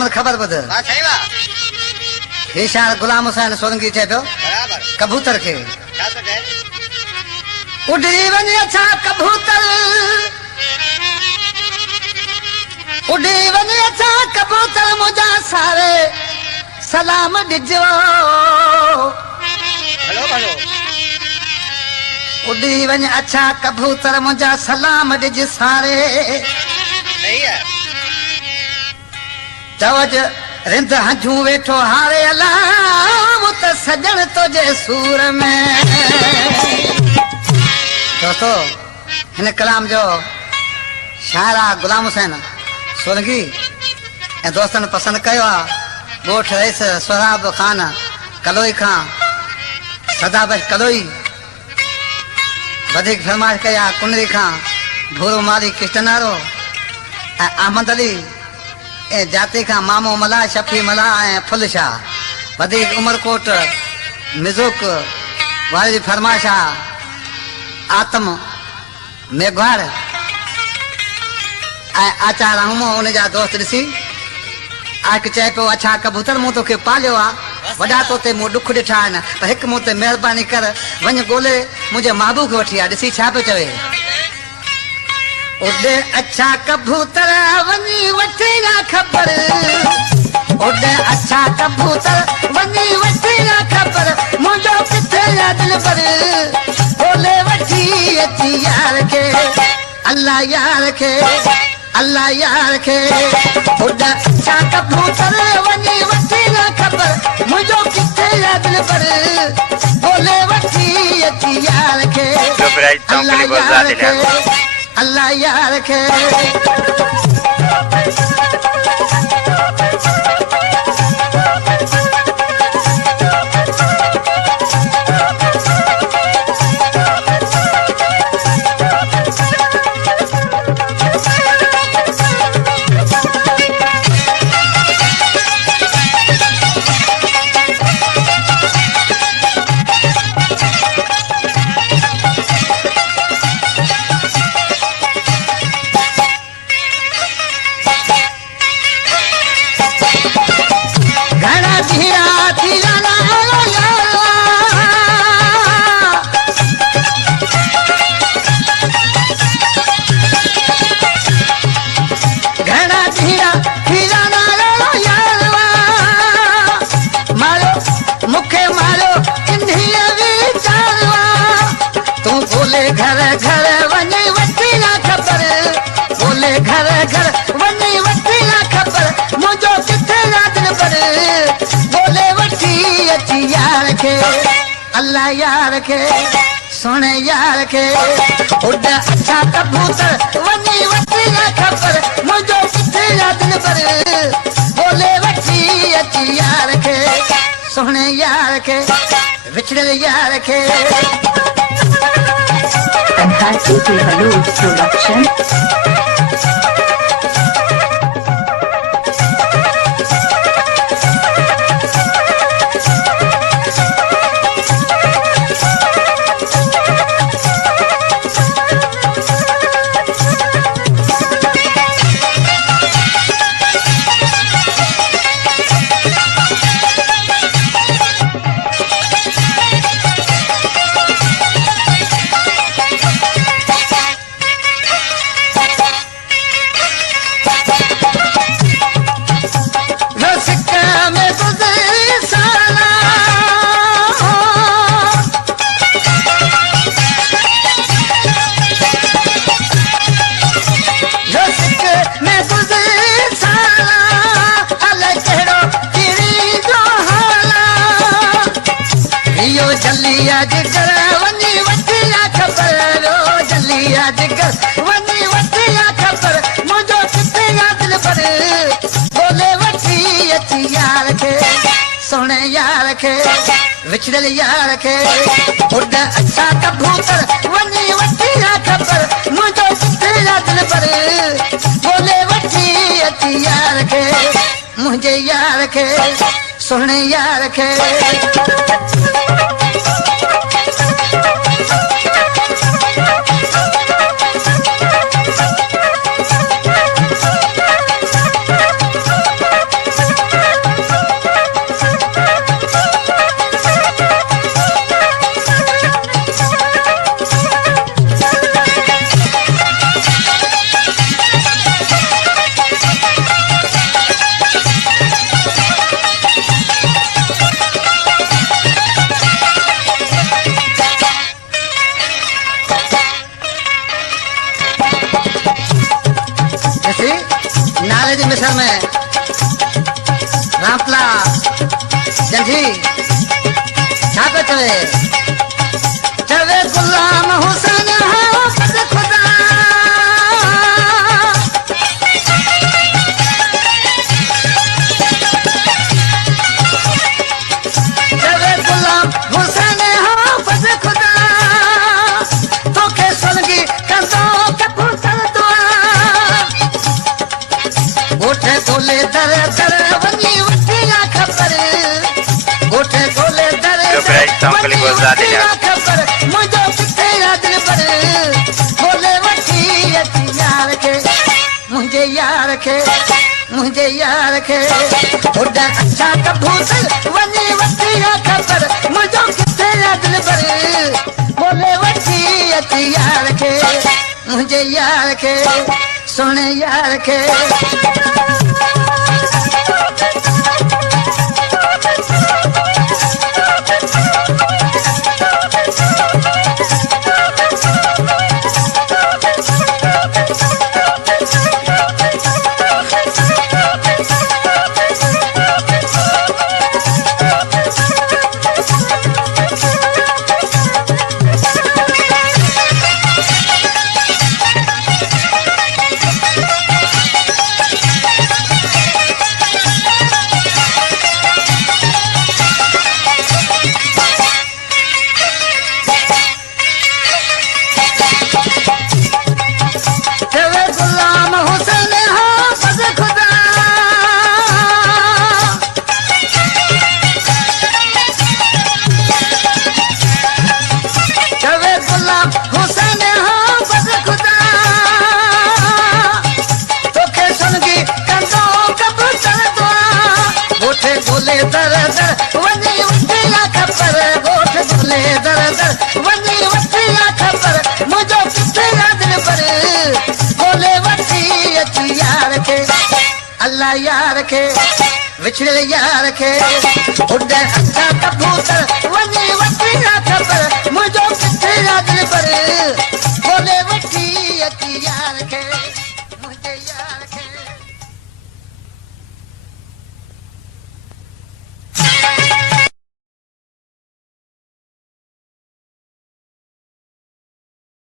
अहमद खबर बुध हां सही बा हे शायर गुलाम हुसैन सोरंगी चे पियो बराबर कबूतर के क्या तो कहे उड़ी वने अच्छा कबूतर उड़ी वने अच्छा कबूतर मुझा सारे सलाम दिजो हेलो हेलो उड़ी वने अच्छा कबूतर मुझा सलाम दिज सारे सही है तवज रिंद हजू वेठो हारे अला मुत सजन तुझे सूर में दोस्तों हिन कलाम जो शायरा गुलाम हुसैन सोलंकी ऐं दोस्तनि पसंदि कयो आहे ॻोठ रईस सोहराब ख़ान कलोई खां सदाबश कलोई वधीक फरमाइश कई आहे कुनरी खां भूरो माली किश्तनारो ऐं अहमद अली ऐं जाती खां मामो मला शफी मला ऐं फुल शाह वधीक उमरकोट मिज़ुक वारी फरमाइश आहे आत्म मेघवाड़ ऐं आचार रहमो उन जा दोस्त ॾिसी आक चए पियो अच्छा कबूतर मूं तोखे पालियो आहे वॾा तोते मूं ॾुख ॾिठा आहिनि पर हिकु मूं ते महिरबानी कर वञ ॻोल्हे मुंहिंजे माबू खे वठी आ ॾिसी छा पियो चवे उॾे अच्छा कबूतर वञी वठी ना ख़बर उॾे अच्छा कबूतर वञी वठी ना ख़बर मुंहिंजो किथे या दिल पर ॻोल्हे वठी अची यार खे अल्लाह यार खे अल्लाह यार खे उॾ अच्छा कबूतर वञी वठी ना ख़बर मुंहिंजो किथे या दिल पर ॻोल्हे वठी अची यार खे अल्लाह यार खे अल्लाह यार खे अल्लाह यार के सोने यार के उड़ अच्छा कबूतर वनी वठी ना खबर मुझो किथे या दिल पर बोले वठी अची यार के सोने यार के विछड़े यार के प्रोडक्शन सोने यार के विछड़ल यार के उड़ अच्छा कबूतर वनी वठी ना खबर मुझो किथे या दिल पर बोले वठी अची यार के मुझे यार के सोने यार के रामपला जंझी छा पे चवे चवे गुलाम हुसैन हाफिज खुदा चवे गुलाम हुसैन हाफिज खुदा तोखे सुनगी कंदो कबूतर दुआ गोठे गोले दर दर वनी वठिया खबर गोठे गोले दर दर वनी वठिया खबर मुझो किथे याद पर गोले वठी अची यार के मुझे यार के मुझे यार के उड़ा अच्छा कबूतर वनी वठिया खबर मुझो किथे याद पर गोले वठी अची यार के मुझे यार के सोने यार के चवे गुलाम हुसैन हाफिज खुदा चवे गुलाम हुसैन हाफिज खुदा तोखे सुनगी कंदो कबूतर दुआ गोठे गोले दर दर वनी वठिया खबर गोठे गोले दर दर वनी वठिया खबर मुझो किथे याद पर गोले वठी अची यार के अल्लाह यार के विछड़े यार के उड़े अच्छा कबूतर वनी वठिया खबर मुझो किथे याद पर